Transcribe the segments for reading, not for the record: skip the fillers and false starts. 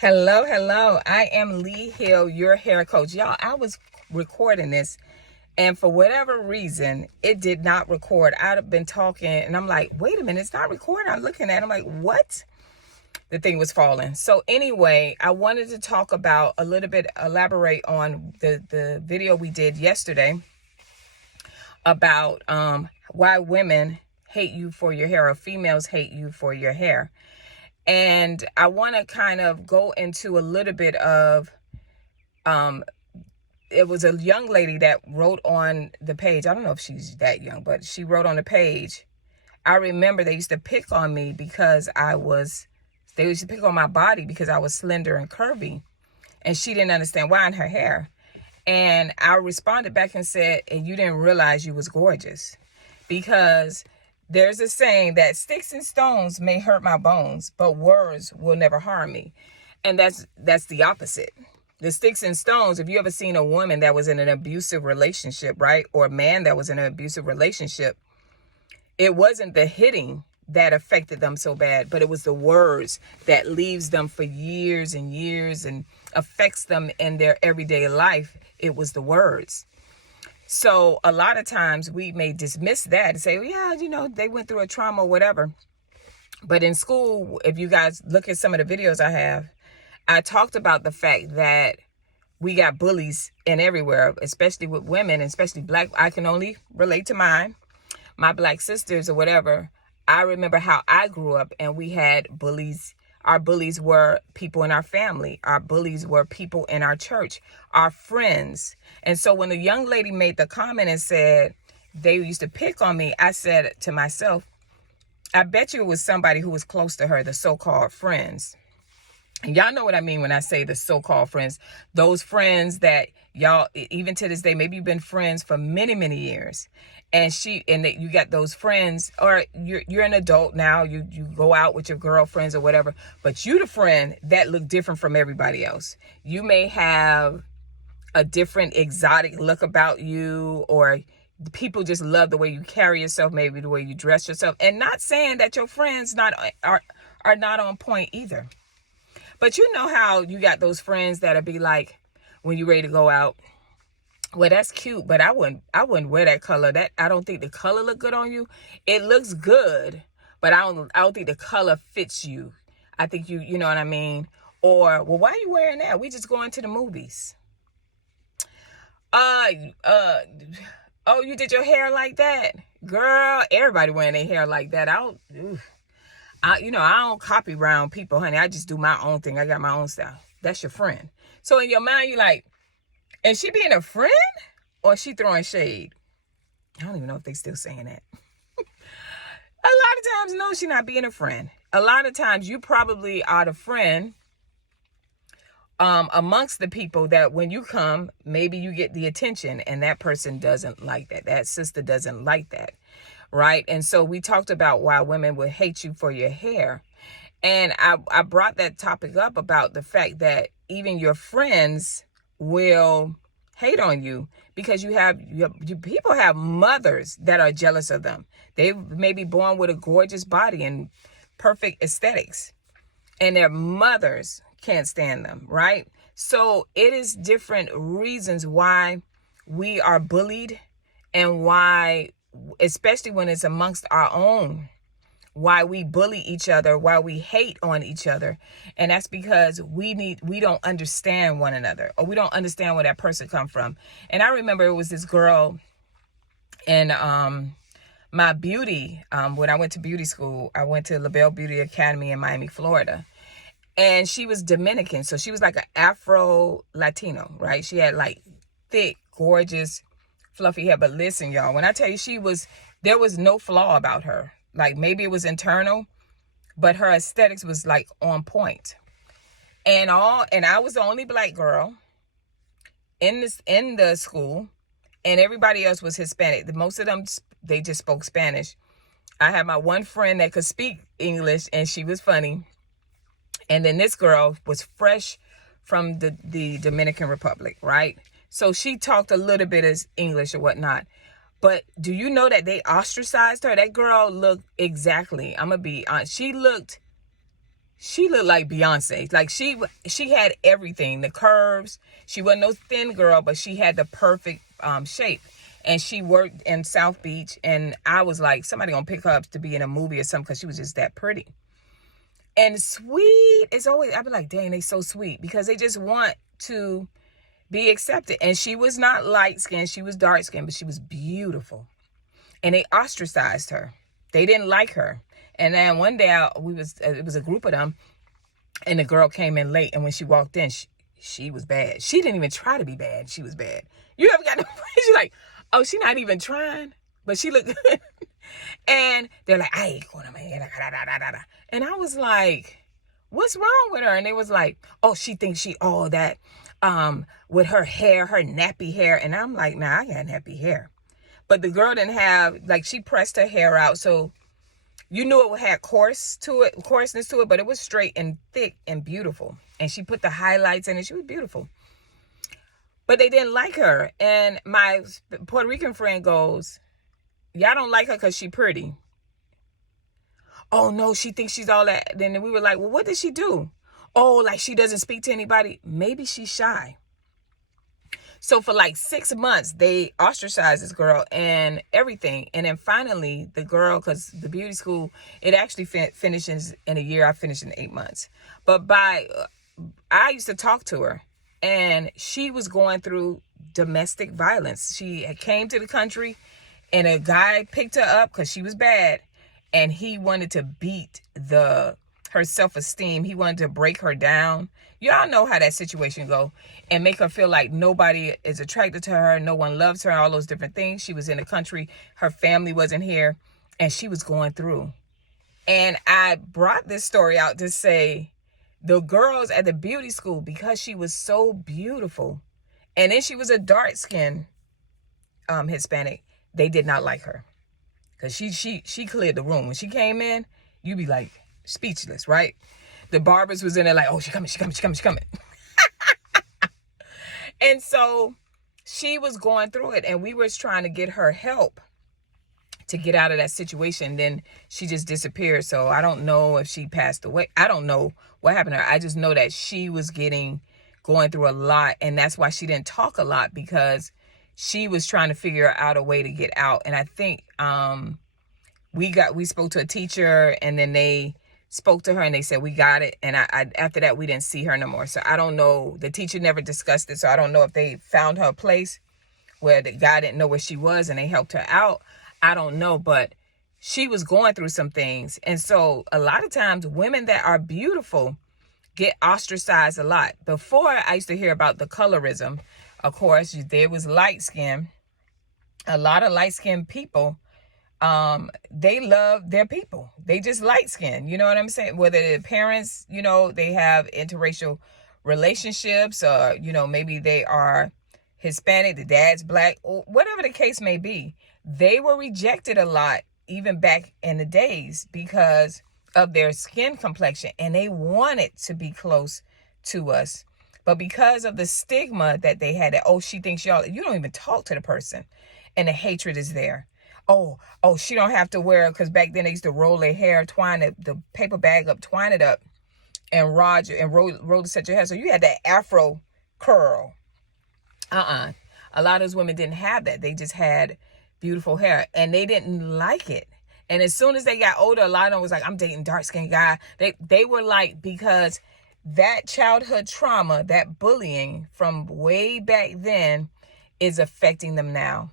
Hello, hello. I am Lee Hill, your hair coach. Y'all, I was recording this, and for whatever reason, it did not record. I'd have been talking, and I'm like, wait a minute, it's not recording. I'm looking at it, I'm like, what? The thing was falling. So anyway, I wanted to talk about a little bit, elaborate on the video we did yesterday about why women hate you for your hair, or females hate you for your hair. And I want to kind of go into a little bit of, it was a young lady that wrote on the page. I don't know if she's that young, but she wrote on the page. I remember they used to pick on me because they used to pick on my body because I was slender and curvy. And she didn't understand why in her hair. And I responded back and said, and you didn't realize you was gorgeous. Because there's a saying that sticks and stones may hurt my bones, but words will never harm me. And that's the opposite. The sticks and stones, if you ever seen a woman that was in an abusive relationship, right? Or a man that was in an abusive relationship, it wasn't the hitting that affected them so bad, but it was the words that leaves them for years and years and affects them in their everyday life. It was the words. So a lot of times we may dismiss that and say, well, yeah, they went through a trauma or whatever. But in school, if you guys look at some of the videos I have, I talked about the fact that we got bullies in everywhere, especially with women, especially black. I can only relate to my black sisters or whatever. I remember how I grew up and we had bullies. Our bullies were people in our family. Our bullies were people in our church, our friends. And so when the young lady made the comment and said they used to pick on me, I said to myself, I bet you it was somebody who was close to her, the so-called friends. And y'all know what I mean when I say the so-called friends. Those friends that y'all, even to this day, maybe you've been friends for many, many years. And you got those friends, or you're an adult now, you go out with your girlfriends or whatever, but you the friend that look different from everybody else. You may have a different exotic look about you, or people just love the way you carry yourself, maybe the way you dress yourself. And not saying that your friends are not on point either. But you know how you got those friends that'll be like, when you're ready to go out, well, that's cute, but I wouldn't wear that color. I don't think the color look good on you. It looks good, but I don't think the color fits you. I think you know what I mean? Or, well, why are you wearing that? We just going to the movies. Oh, you did your hair like that? Girl, everybody wearing their hair like that. I don't copy around people, honey. I just do my own thing. I got my own style. That's your friend. So in your mind, you're like, is she being a friend or is she throwing shade? I don't even know if they still saying that. A lot of times, no, she's not being a friend. A lot of times you probably are the friend amongst the people that when you come, maybe you get the attention and that person doesn't like that. That sister doesn't like that. Right. And so we talked about why women would hate you for your hair. And I brought that topic up about the fact that even your friends will hate on you because people have mothers that are jealous of them. They may be born with a gorgeous body and perfect aesthetics, and their mothers can't stand them, right? So it is different reasons why we are bullied, and why, especially when it's amongst our own, why we bully each other, why we hate on each other. And that's because we don't understand one another, or we don't understand where that person come from. And I remember it was this girl in my beauty, when I went to beauty school. I went to LaBelle Beauty Academy in Miami, Florida. And she was Dominican, so she was like an Afro-Latino, right? She had like thick, gorgeous, fluffy hair. But listen, y'all, when I tell you there was no flaw about her. Like, maybe it was internal, but her aesthetics was like on point. And I was the only black girl in the school, and everybody else was Hispanic. Most of them, they just spoke Spanish. I had my one friend that could speak English, and she was funny. And then this girl was fresh from the Dominican Republic, right? So she talked a little bit of English or whatnot. But do you know that they ostracized her? That girl looked exactly, I'm going to be honest, she looked she looked like Beyonce. Like she had everything, the curves. She wasn't no thin girl, but she had the perfect shape. And she worked in South Beach, and I was like, somebody gonna pick her up to be in a movie or something because she was just that pretty. And sweet, it's always, I be like, dang, they so sweet because they just want to be accepted. And she was not light skinned, she was dark skinned, but she was beautiful. And they ostracized her. They didn't like her. And then one day it was a group of them, and the girl came in late, and when she walked in, she was bad. She didn't even try to be bad. She was bad. You ever got the she's like, oh, she not even trying, but she looked good. And they're like, I ain't gonna man. And I was like, what's wrong with her? And they was like, oh, she thinks she all that with her hair, her nappy hair. And I'm like, nah, I got nappy hair. But the girl didn't have, like, she pressed her hair out, so you knew it had coarseness to it, but it was straight and thick and beautiful. And she put the highlights in it. She was beautiful. But they didn't like her. And my Puerto Rican friend goes, y'all don't like her because she pretty. Oh, no, she thinks she's all that. Then we were like, well, what did she do? Oh, like she doesn't speak to anybody. Maybe she's shy. So for like 6 months, they ostracized this girl and everything. And then finally, the girl, because the beauty school, it actually finishes in a year. I finished in 8 months. But I used to talk to her, and she was going through domestic violence. She had came to the country, and a guy picked her up because she was bad, and he wanted to beat her self-esteem. He wanted to break her down. Y'all know how that situation go, and make her feel like nobody is attracted to her, no one loves her, all those different things. She was in the country, her family wasn't here, and she was going through. And I brought this story out to say the girls at the beauty school, because she was so beautiful, and then she was a dark-skinned Hispanic, they did not like her. Because she cleared the room. When she came in, you be like speechless, right? The barbers was in there like, oh, she coming. And so she was going through it, and we was trying to get her help to get out of that situation. Then she just disappeared. So I don't know if she passed away. I don't know what happened to her. I just know that she was going through a lot, and that's why she didn't talk a lot, because she was trying to figure out a way to get out. And I think we spoke to a teacher, and then they spoke to her, and they said, we got it. And I after that, we didn't see her no more. So I don't know. The teacher never discussed it. So I don't know if they found her a place where the guy didn't know where she was and they helped her out. I don't know. But she was going through some things. And so a lot of times women that are beautiful get ostracized a lot. Before, I used to hear about the colorism. Of course, there was light skin. A lot of light skinned people, they love their people. They just light skin. You know what I'm saying? Whether their parents, they have interracial relationships, or, maybe they are Hispanic, the dad's black, or whatever the case may be. They were rejected a lot, even back in the days, because of their skin complexion, and they wanted to be close to us. But because of the stigma that they had, that, oh, she thinks you don't even talk to the person, and the hatred is there. Oh, she don't have to wear, because back then they used to roll their hair, twine the paper bag up, twine it up, and roll to set your hair. So you had that Afro curl. A lot of those women didn't have that. They just had beautiful hair, and they didn't like it. And as soon as they got older, a lot of them was like, I'm dating dark-skinned guy. They were like, because that childhood trauma, that bullying from way back then is affecting them now.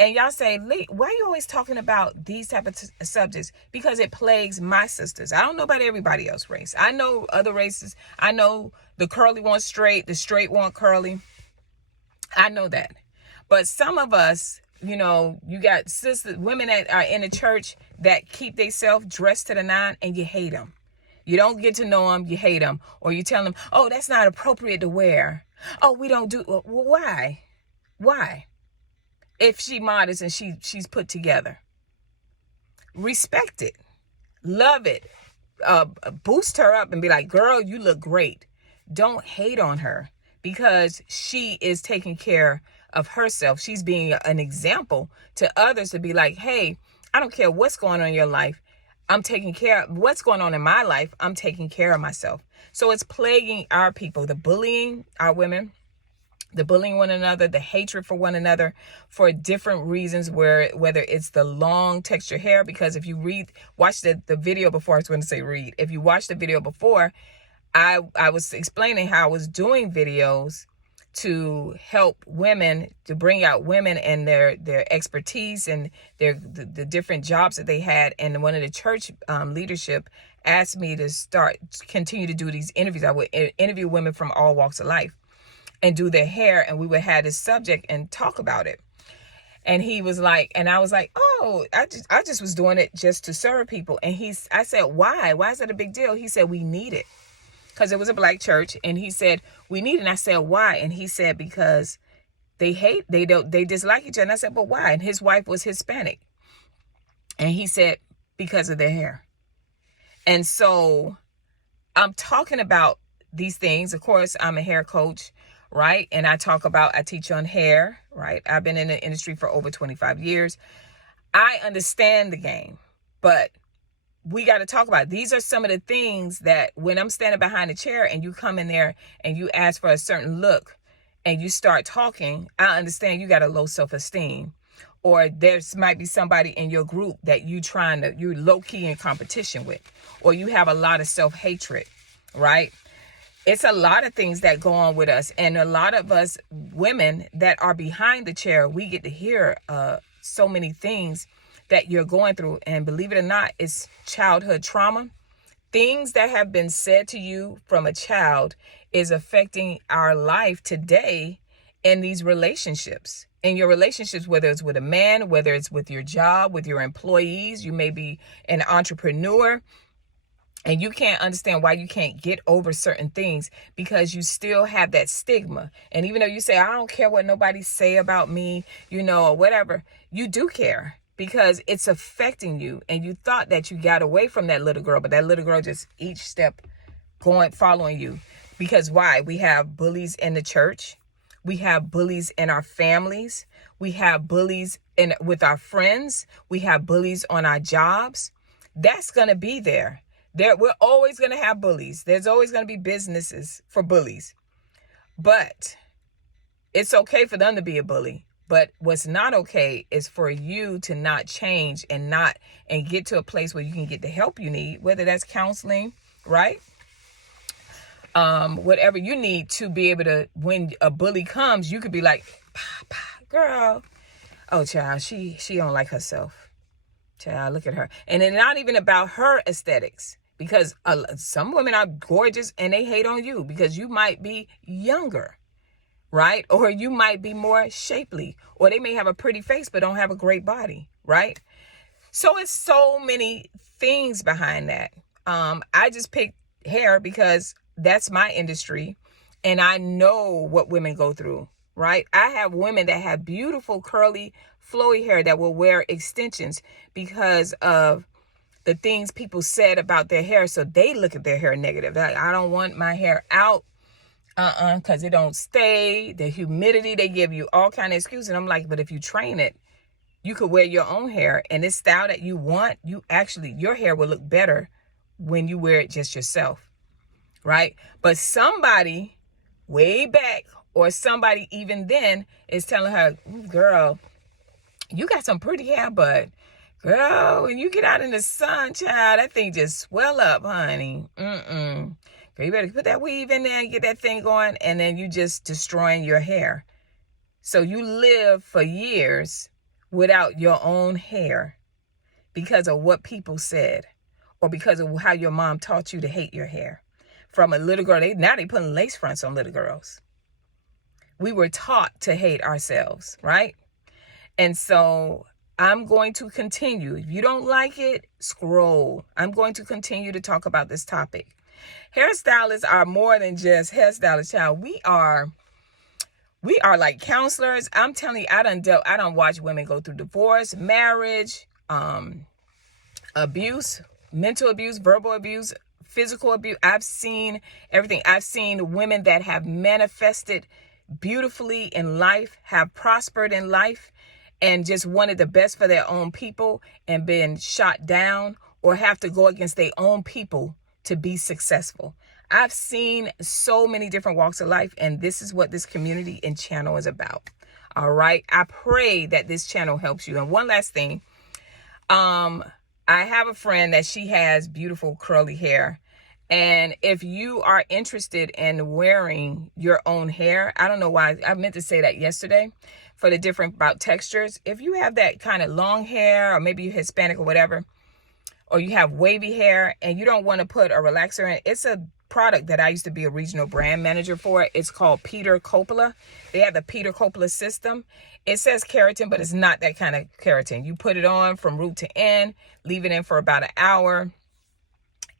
And y'all say, Lee, why are you always talking about these type of subjects? Because it plagues my sisters. I don't know about everybody else's race. I know other races. I know the curly want straight, the straight want curly. I know that. But some of us, you got sisters, women that are in the church that keep themselves dressed to the nine, and you hate them. You don't get to know them, you hate them. Or you tell them, oh, that's not appropriate to wear. Oh, we don't do, well, why? Why? If she modest and she's put together. Respect it. Love it. Boost her up and be like, girl, you look great. Don't hate on her, because she is taking care of herself. She's being an example to others to be like, hey, I don't care what's going on in your life. I'm taking care of what's going on in my life. I'm taking care of myself. So it's plaguing our people, the bullying our women, the bullying one another, the hatred for one another for different reasons, whether it's the long texture hair, because if you watch the video before, I was going to say read. If you watch the video before, I was explaining how I was doing videos to help women, to bring out women and their expertise and the different jobs that they had. And one of the church leadership asked me to continue to do these interviews. I would interview women from all walks of life and do their hair, and we would have this subject and talk about it. And he was like, and I was like, oh, I just was doing it just to serve people. And I said, why is that a big deal? He said, we need it. Because it was a black church, and he said, we need it. And I said, why? And he said, because they dislike each other. And I said, but why? And his wife was Hispanic. And he said, because of their hair. And so I'm talking about these things. Of course, I'm a hair coach, right? And I teach on hair, right? I've been in the industry for over 25 years. I understand the game, but we got to talk about it. These are some of the things that when I'm standing behind a chair and you come in there and you ask for a certain look and you start talking, I understand you got a low self-esteem, or might be somebody in your group that you're low key in competition with, or you have a lot of self-hatred, right? It's a lot of things that go on with us. And a lot of us women that are behind the chair, we get to hear so many things that you're going through. And believe it or not, it's childhood trauma. Things that have been said to you from a child is affecting our life today in these relationships. In your relationships, whether it's with a man, whether it's with your job, with your employees, you may be an entrepreneur, and you can't understand why you can't get over certain things because you still have that stigma. And even though you say, I don't care what nobody say about me, or whatever, you do care. Because it's affecting you, and you thought that you got away from that little girl, but that little girl just each step following you. Because why? We have bullies in the church. We have bullies in our families. We have bullies with our friends. We have bullies on our jobs. That's going to be there. We're always going to have bullies. There's always going to be businesses for bullies. But it's okay for them to be a bully. But what's not okay is for you to not change and get to a place where you can get the help you need, whether that's counseling, right? Whatever you need to be able to, when a bully comes, you could be like, girl, oh child, she don't like herself. Child, look at her. And it's not even about her aesthetics, because some women are gorgeous and they hate on you because you might be younger. Right? Or you might be more shapely, or they may have a pretty face, but don't have a great body. Right? So it's so many things behind that. I just picked hair because that's my industry and I know what women go through. Right? I have women that have beautiful, curly, flowy hair that will wear extensions because of the things people said about their hair. So they look at their hair negative. I don't want my hair out. Because it don't stay, the humidity, they give you all kind of excuses. And I'm like, but if you train it, you could wear your own hair, and this style that you want, your hair will look better when you wear it just yourself, right? But somebody way back, or somebody even then, is telling her, girl, you got some pretty hair, but girl, when you get out in the sun, child, that thing just swell up, honey. You better put that weave in there and get that thing going, and then you just destroying your hair. So you live for years without your own hair because of what people said, or because of how your mom taught you to hate your hair. From a little girl, now they putting lace fronts on little girls. We were taught to hate ourselves, right? And so I'm going to continue. If you don't like it, scroll. I'm going to continue to talk about this topic. Hairstylists are more than just hairstylists, child. We are like counselors. I'm telling you, I done watch women go through divorce, marriage, abuse, mental abuse, verbal abuse, physical abuse. I've seen everything. I've seen women that have manifested beautifully in life, have prospered in life, and just wanted the best for their own people and been shot down or have to go against their own people to be successful. I've seen so many different walks of life, and this is what this community and channel is about. All right. I pray that this channel helps you. And one last thing. I have a friend that she has beautiful curly hair. And if you are interested in wearing your own hair, I don't know why I meant to say that yesterday for the different about textures. If you have that kind of long hair, or maybe you're Hispanic or whatever, or you have wavy hair and you don't want to put a relaxer in, it's a product that I used to be a regional brand manager for. It's called Peter Coppola. They have the Peter Coppola system. It says keratin, but it's not that kind of keratin. You put it on from root to end, leave it in for about an hour.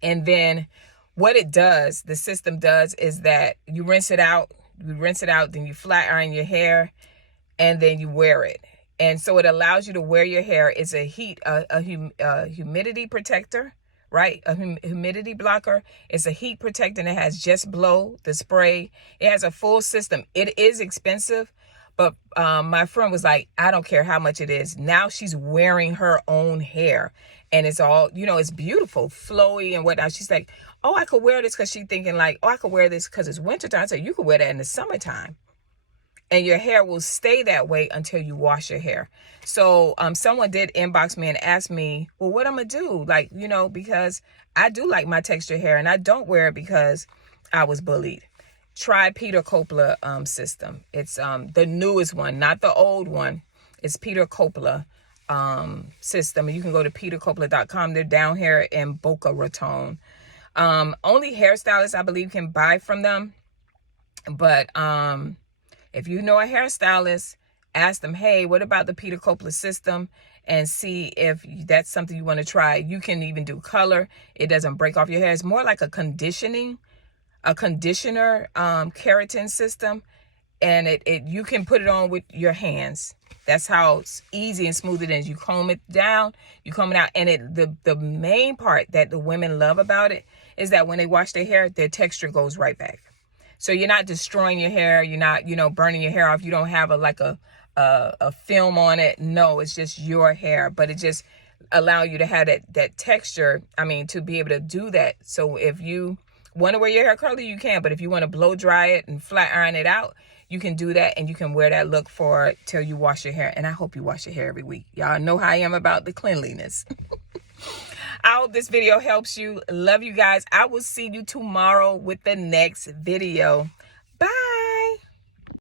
And then what it does, the system does, is that you rinse it out, then you flat iron your hair, and then you wear it. And so it allows you to wear your hair. It's a humidity protector, right? A humidity blocker. It's a heat protector, and it has Just Blow, the spray. It has a full system. It is expensive, but my friend was like, I don't care how much it is. Now she's wearing her own hair, and it's all, it's beautiful, flowy and whatnot. She's like, oh, I could wear this, because she's thinking like, oh, I could wear this because it's wintertime. So you could wear that in the summertime. And your hair will stay that way until you wash your hair. So someone did inbox me and ask me, well, what I'm going to do? Like, because I do like my texture hair, and I don't wear it because I was bullied. Try Peter Coppola system. It's the newest one, not the old one. It's Peter Coppola system. And you can go to petercoppola.com. They're down here in Boca Raton. Only hairstylists, I believe, can buy from them. But if you know a hairstylist, ask them, hey, what about the Peter Coppola system? And see if that's something you want to try. You can even do color. It doesn't break off your hair. It's more like a conditioner keratin system. And you can put it on with your hands. That's how easy and smooth it is. You comb it down, you comb it out. And the main part that the women love about it is that when they wash their hair, their texture goes right back. So you're not destroying your hair. You're not, burning your hair off. You don't have a film on it. No, it's just your hair. But it just allows you to have that texture. I mean, to be able to do that. So if you want to wear your hair curly, you can. But if you want to blow dry it and flat iron it out, you can do that. And you can wear that look for till you wash your hair. And I hope you wash your hair every week. Y'all know how I am about the cleanliness. I hope this video helps you. Love you guys. I will see you tomorrow with the next video.